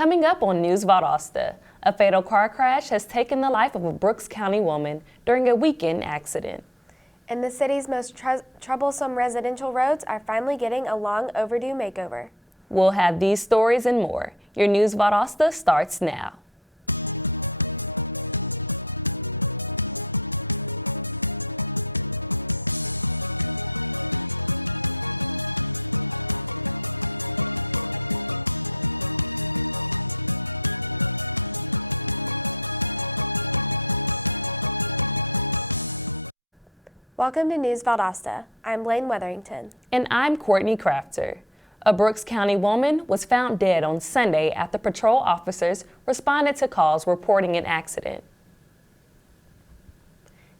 Coming up on News Valdosta, a fatal car crash has taken the life of a Brooks County woman during a weekend accident. And the city's most troublesome residential roads are finally getting a long overdue makeover. We'll have these stories and more. Your News Valdosta starts now. Welcome to News Valdosta. I'm Blaine Weatherington. And I'm Courtney Crafter. A Brooks County woman was found dead on Sunday after patrol officers responded to calls reporting an accident.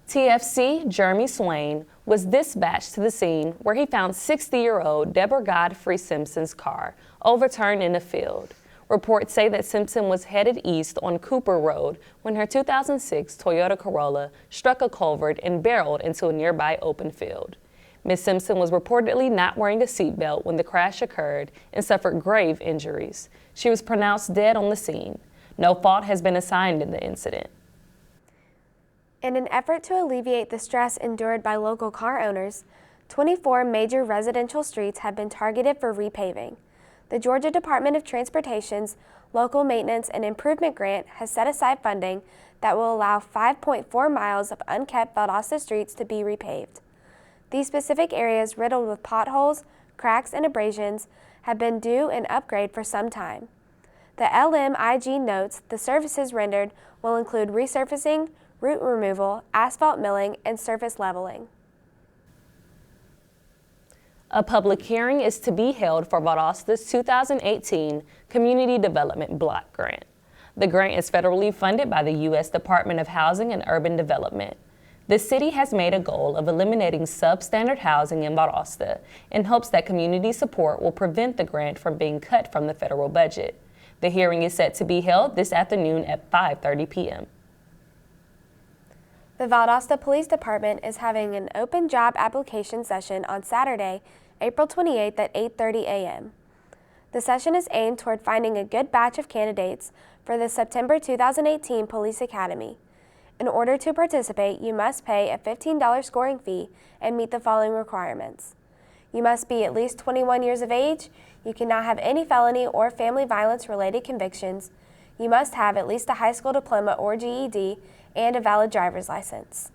TFC Jeremy Swain was dispatched to the scene where he found 60-year-old Deborah Godfrey Simpson's car overturned in a field. Reports say that Simpson was headed east on Cooper Road when her 2006 Toyota Corolla struck a culvert and barreled into a nearby open field. Ms. Simpson was reportedly not wearing a seatbelt when the crash occurred and suffered grave injuries. She was pronounced dead on the scene. No fault has been assigned in the incident. In an effort to alleviate the stress endured by local car owners, 24 major residential streets have been targeted for repaving. The Georgia Department of Transportation's Local Maintenance and Improvement Grant has set aside funding that will allow 5.4 miles of unkept Valdosta streets to be repaved. These specific areas riddled with potholes, cracks, and abrasions have been due an upgrade for some time. The LMIG notes the services rendered will include resurfacing, root removal, asphalt milling, and surface leveling. A public hearing is to be held for Valdosta's 2018 Community Development Block Grant. The grant is federally funded by the U.S. Department of Housing and Urban Development. The city has made a goal of eliminating substandard housing in Valdosta in hopes that community support will prevent the grant from being cut from the federal budget. The hearing is set to be held this afternoon at 5:30 p.m. The Valdosta Police Department is having an open job application session on Saturday, April 28th at 8:30 a.m. The session is aimed toward finding a good batch of candidates for the September 2018 Police Academy. In order to participate, you must pay a $15 scoring fee and meet the following requirements. You must be at least 21 years of age, you cannot have any felony or family violence-related convictions, you must have at least a high school diploma or GED, and a valid driver's license.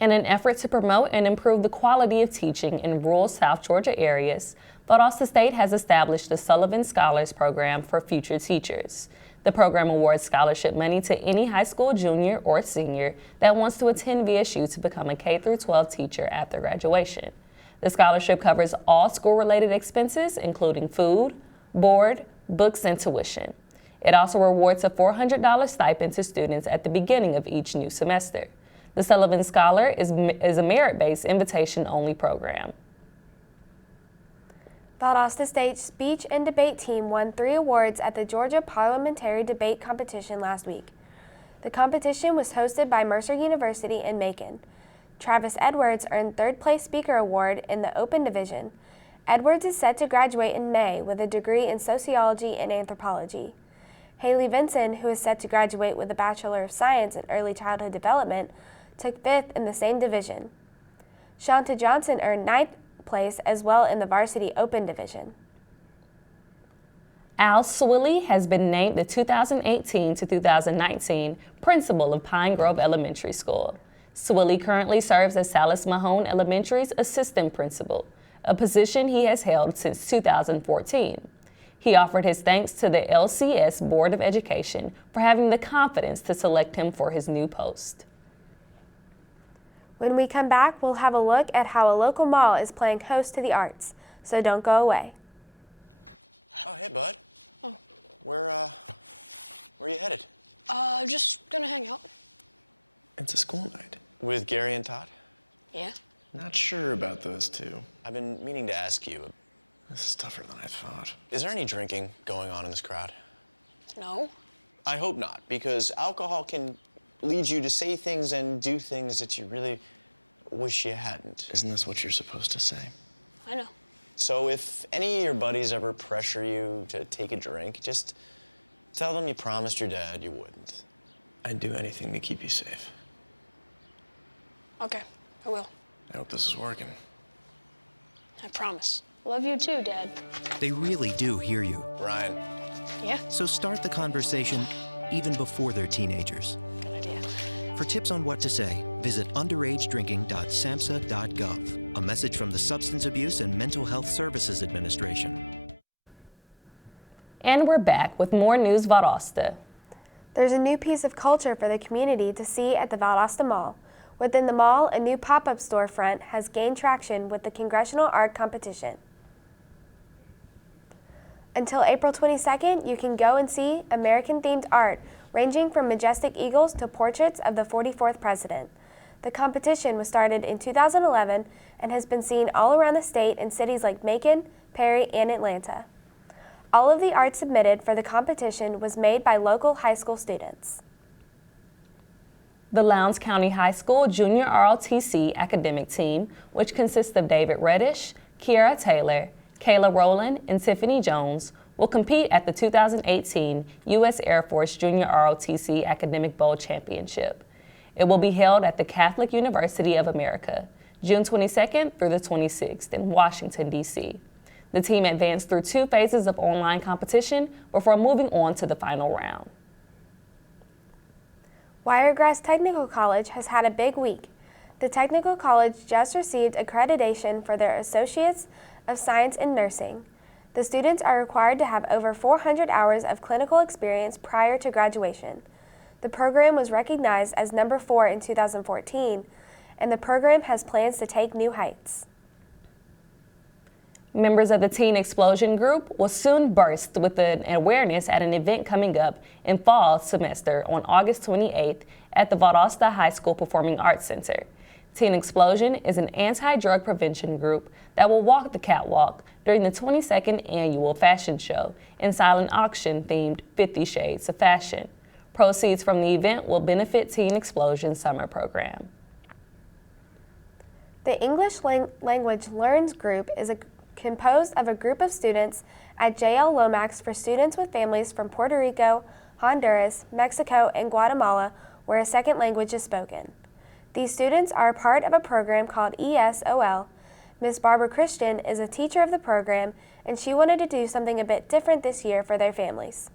In an effort to promote and improve the quality of teaching in rural South Georgia areas, Valdosta State has established the Sullivan Scholars Program for future teachers. The program awards scholarship money to any high school junior or senior that wants to attend VSU to become a K-12 teacher after graduation. The scholarship covers all school-related expenses, including food, board, books, and tuition. It also rewards a $400 stipend to students at the beginning of each new semester. The Sullivan Scholar is a merit-based invitation-only program. Valdosta State's speech and debate team won 3 awards at the Georgia Parliamentary Debate Competition last week. The competition was hosted by Mercer University in Macon. Travis Edwards earned 3rd place speaker award in the open division. Edwards is set to graduate in May with a degree in sociology and anthropology. Haley Vinson, who is set to graduate with a Bachelor of Science in Early Childhood Development, took 5th in the same division. Shanta Johnson earned 9th place as well in the varsity open division. Al Swilly has been named the 2018 to 2019 principal of Pine Grove Elementary School. Swilly currently serves as Salis Mahone Elementary's assistant principal, a position he has held since 2014. He offered his thanks to the LCS Board of Education for having the confidence to select him for his new post. When we come back, we'll have a look at how a local mall is playing host to the arts, so don't go away. Oh, hey, bud. Where you headed? Just gonna hang out. It's a school night. With Gary and Todd? Yeah? Not sure about those two. I've been meaning to ask you. This is tougher than I thought. Is there any drinking going on in this crowd? No. I hope not, because alcohol can lead you to say things and do things that you really wish you hadn't. Isn't this what you're supposed to say? I know. So if any of your buddies ever pressure you to take a drink, just tell them you promised your dad you wouldn't. I'd do anything to keep you safe. Okay, I will. I hope this is working. I promise. Love you too, Dad. They really do hear you. Brian. Yeah? So start the conversation even before they're teenagers. For tips on what to say, visit underagedrinking.samhsa.gov. A message from the Substance Abuse and Mental Health Services Administration. And we're back with more News Valdosta. There's a new piece of culture for the community to see at the Valdosta Mall. Within the mall, a new pop-up storefront has gained traction with the Congressional Art Competition. Until April 22nd, you can go and see American-themed art ranging from majestic eagles to portraits of the 44th president. The competition was started in 2011 and has been seen all around the state in cities like Macon, Perry, and Atlanta. All of the art submitted for the competition was made by local high school students. The Lowndes County High School Junior ROTC academic team, which consists of David Reddish, Kiara Taylor, Kayla Rowland, and Tiffany Jones, will compete at the 2018 U.S. Air Force Junior ROTC Academic Bowl Championship. It will be held at the Catholic University of America, June 22nd through the 26th in Washington, D.C. The team advanced through 2 phases of online competition before moving on to the final round. Wiregrass Technical College has had a big week. The Technical College just received accreditation for their Associates of Science in Nursing. The students are required to have over 400 hours of clinical experience prior to graduation. The program was recognized as number 4 in 2014, and the program has plans to take new heights. Members of the Teen Explosion Group will soon burst with an awareness at an event coming up in fall semester on August 28th at the Valdosta High School Performing Arts Center. Teen Explosion is an anti-drug prevention group that will walk the catwalk during the 22nd annual fashion show and silent auction themed 50 Shades of Fashion. Proceeds from the event will benefit Teen Explosion summer program. The English Language Learns group is composed of a group of students at JL Lomax for students with families from Puerto Rico, Honduras, Mexico, and Guatemala where a second language is spoken. These students are a part of a program called ESOL. Ms. Barbara Christian is a teacher of the program, and she wanted to do something a bit different this year for their families.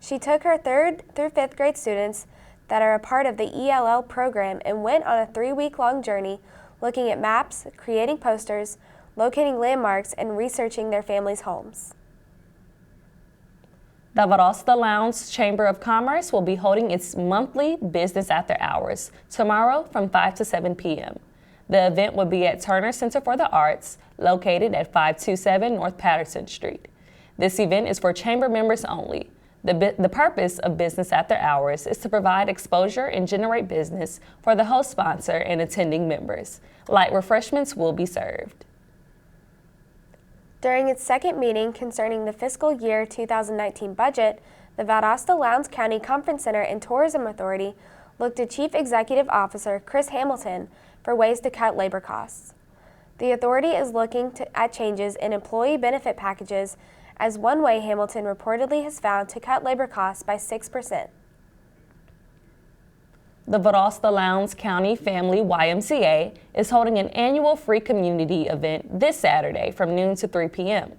She took her 3rd through 5th grade students that are a part of the ELL program and went on a 3-week-long journey looking at maps, creating posters, locating landmarks, and researching their families' homes. The Valdosta Lowndes Chamber of Commerce will be holding its monthly Business After Hours tomorrow from 5 to 7 p.m. The event will be at Turner Center for the Arts, located at 527 North Patterson Street. This event is for chamber members only. The purpose of Business After Hours is to provide exposure and generate business for the host sponsor and attending members. Light refreshments will be served. During its second meeting concerning the fiscal year 2019 budget, the Valdosta Lowndes County Conference Center and Tourism Authority looked to Chief Executive Officer Chris Hamilton for ways to cut labor costs. The authority is looking at changes in employee benefit packages as one way Hamilton reportedly has found to cut labor costs by 6%. The Valdosta Lowndes County Family YMCA is holding an annual free community event this Saturday from noon to 3 p.m.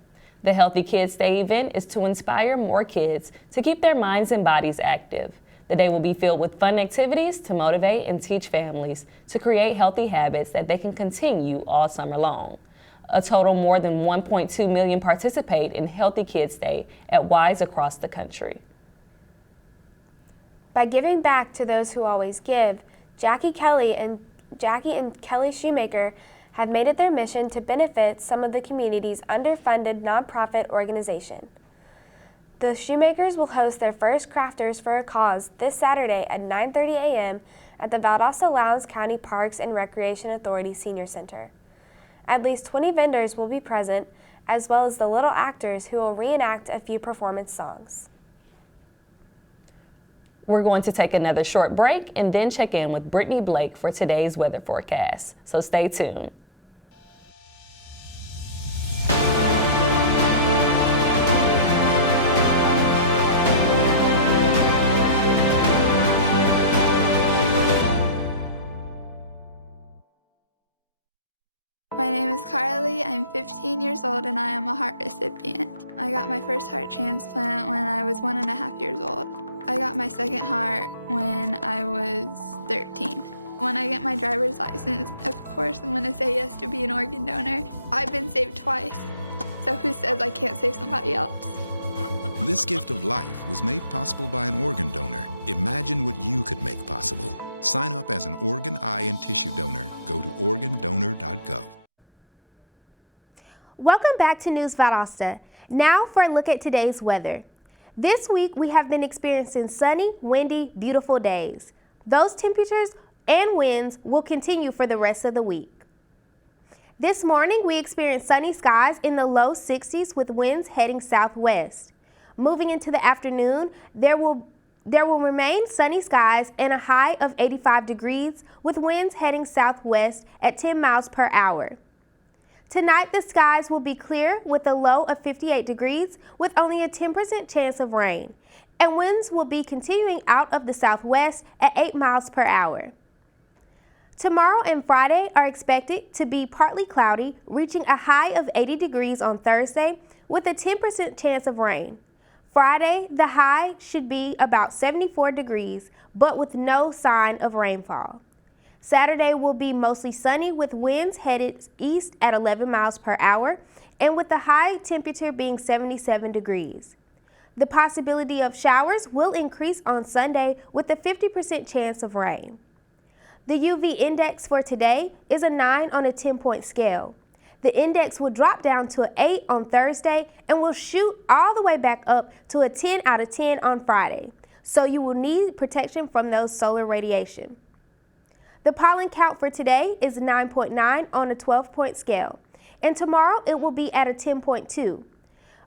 The Healthy Kids Day event is to inspire more kids to keep their minds and bodies active. The day will be filled with fun activities to motivate and teach families to create healthy habits that they can continue all summer long. A total more than 1.2 million participate in Healthy Kids Day at Ys across the country. By giving back to those who always give, Jackie and Kelly Shoemaker have made it their mission to benefit some of the community's underfunded nonprofit organization. The Shoemakers will host their first Crafters for a Cause this Saturday at 9:30 a.m. at the Valdosta Lowndes County Parks and Recreation Authority Senior Center. At least 20 vendors will be present, as well as the little actors who will reenact a few performance songs. We're going to take another short break and then check in with Brittany Blake for today's weather forecast. So stay tuned. Welcome back to News Valdosta. Now for a look at today's weather. This week we have been experiencing sunny, windy, beautiful days. Those temperatures and winds will continue for the rest of the week. This morning we experienced sunny skies in the low 60s with winds heading southwest. Moving into the afternoon, there will remain sunny skies and a high of 85 degrees with winds heading southwest at 10 miles per hour. Tonight, the skies will be clear with a low of 58 degrees with only a 10% chance of rain, and winds will be continuing out of the southwest at 8 miles per hour. Tomorrow and Friday are expected to be partly cloudy, reaching a high of 80 degrees on Thursday with a 10% chance of rain. Friday, the high should be about 74 degrees, but with no sign of rainfall. Saturday will be mostly sunny with winds headed east at 11 miles per hour and with the high temperature being 77 degrees. The possibility of showers will increase on Sunday with a 50% chance of rain. The UV index for today is a 9 on a 10-point scale. The index will drop down to an 8 on Thursday and will shoot all the way back up to a 10 out of 10 on Friday, so you will need protection from those solar radiation. The pollen count for today is 9.9 on a 12-point scale, and tomorrow it will be at a 10.2.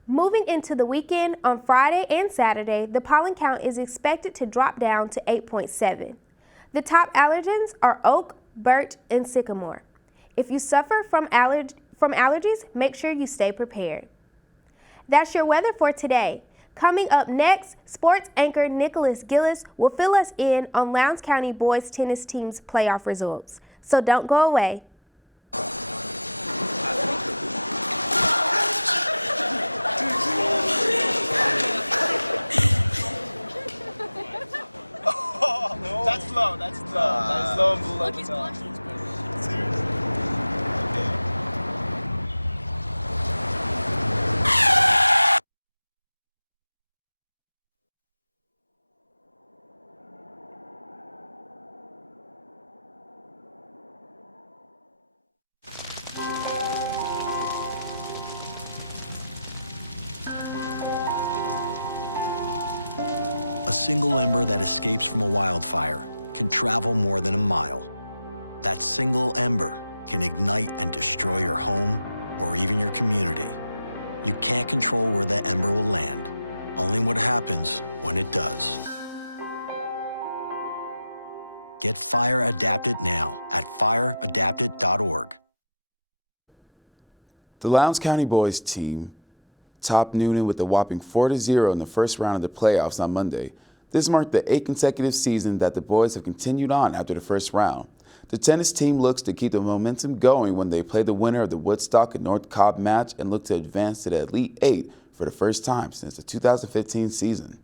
Moving into the weekend, on Friday and Saturday, the pollen count is expected to drop down to 8.7. The top allergens are oak, birch, and sycamore. If you suffer from allergies, make sure you stay prepared. That's your weather for today. Coming up next, sports anchor Nicholas Gillis will fill us in on Lowndes County boys tennis team's playoff results. So don't go away. A single ember that escapes from a wildfire can travel more than a mile. That single ember can ignite and destroy your home or even your community. You can't control where that ember will land, only what happens when it does. Get Fire Adapted now at fireadapted.org. The Lowndes County boys team topped Noonan with a whopping 4-0 in the first round of the playoffs on Monday. This marked the 8th consecutive season that the boys have continued on after the first round. The tennis team looks to keep the momentum going when they play the winner of the Woodstock and North Cobb match and look to advance to the Elite 8 for the first time since the 2015 season.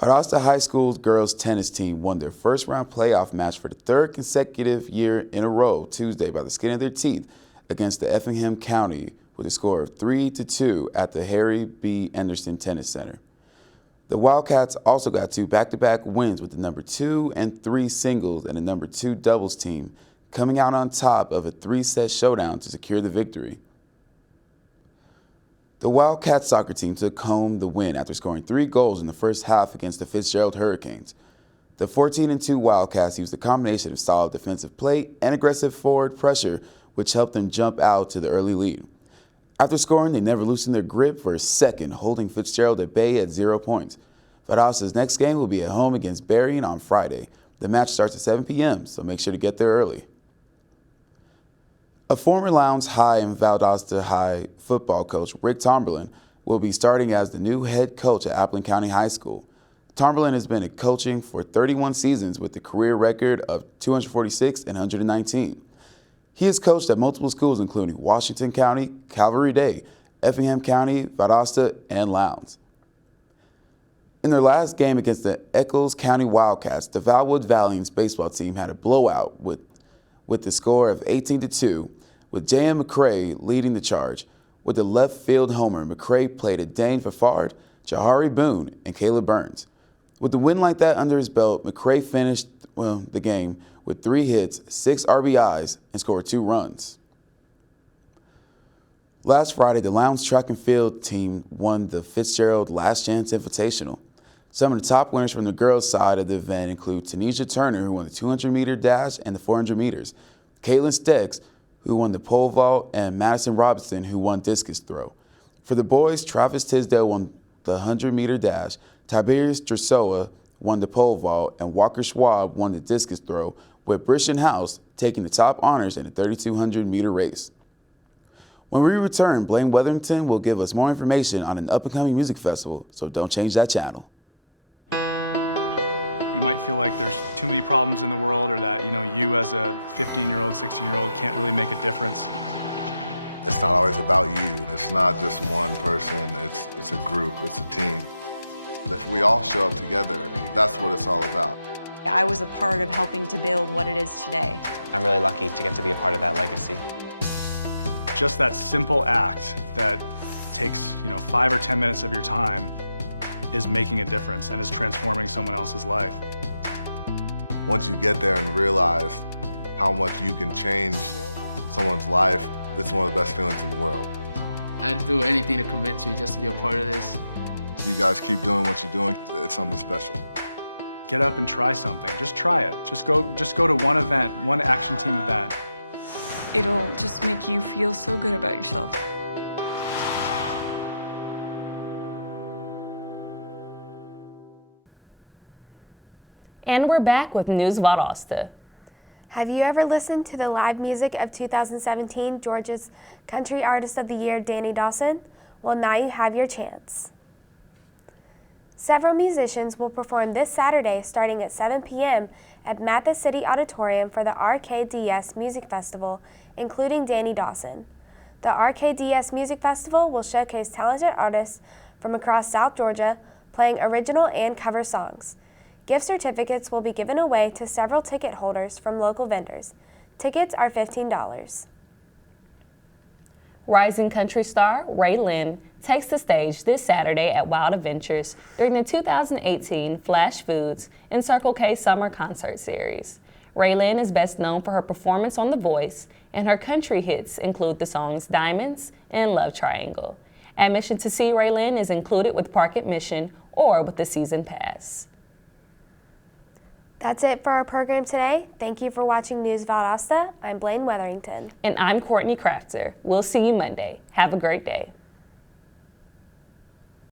Valdosta High School's girls tennis team won their first round playoff match for the 3rd consecutive year in a row Tuesday by the skin of their teeth against the Effingham County with a score of 3-2 at the Harry B. Anderson Tennis Center. The Wildcats also got 2 back-to-back wins with the number 2 and 3 singles and the number 2 doubles team coming out on top of a 3-set showdown to secure the victory. The Wildcats soccer team took home the win after scoring 3 goals in the first half against the Fitzgerald Hurricanes. The 14-2 Wildcats used a combination of solid defensive play and aggressive forward pressure, which helped them jump out to the early lead. After scoring, they never loosened their grip for a second, holding Fitzgerald at bay at 0 points. Valdosta's next game will be at home against Berrien on Friday. The match starts at 7 p.m., so make sure to get there early. A former Lowndes High and Valdosta High football coach, Rick Tomberlin, will be starting as the new head coach at Appleton County High School. Tomberlin has been coaching for 31 seasons with a career record of 246 and 119. He has coached at multiple schools including Washington County, Calvary Day, Effingham County, Valdosta, and Lowndes. In their last game against the Eccles County Wildcats, the Valwood Valiants baseball team had a blowout with the score of 18-2, with J.M. McCray leading the charge. With the left field homer, McCray played at Dane Fafard, Jahari Boone, and Caleb Burns. With the win like that under his belt, McCray finished the game with 3 hits, 6 RBIs, and scored 2 runs. Last Friday, the Lowndes Track and Field team won the Fitzgerald Last Chance Invitational. Some of the top winners from the girls' side of the event include Tanisha Turner, who won the 200-meter dash and the 400 meters, Caitlin Steggs, who won the pole vault, and Madison Robinson, who won discus throw. For the boys, Travis Tisdale won the 100-meter dash, Tiberius Drsoa won the pole vault, and Walker Schwab won the discus throw, with Brishan House taking the top honors in the 3,200-meter race. When we return, Blaine Weatherington will give us more information on an up-and-coming music festival, so don't change that channel. Just that simple act that in 5 or 10 minutes of your time is making a difference and is transforming someone else's life. Once you get there and realize how much you can change someone's life, it's one of those things. I think everything that makes me just want to You gotta keep doing what you're doing. It's something special. get up and try something. Just try it. Just go to one event, one action team event. And we're back with News Valdosta. Have you ever listened to the live music of 2017 Georgia's Country Artist of the Year, Danny Dawson? Well, now you have your chance. Several musicians will perform this Saturday starting at 7 p.m. at Mathis City Auditorium for the RKDS Music Festival, including Danny Dawson. The RKDS Music Festival will showcase talented artists from across South Georgia playing original and cover songs. Gift certificates will be given away to several ticket holders from local vendors. Tickets are $15. Rising country star Ray Lynn takes the stage this Saturday at Wild Adventures during the 2018 Flash Foods and Circle K Summer Concert Series. Ray Lynn is best known for her performance on The Voice, and her country hits include the songs Diamonds and Love Triangle. Admission to see Ray Lynn is included with park admission or with the season pass. That's it for our program today. Thank you for watching News Valdosta. I'm Blaine Weatherington. And I'm Courtney Crafter. We'll see you Monday. Have a great day.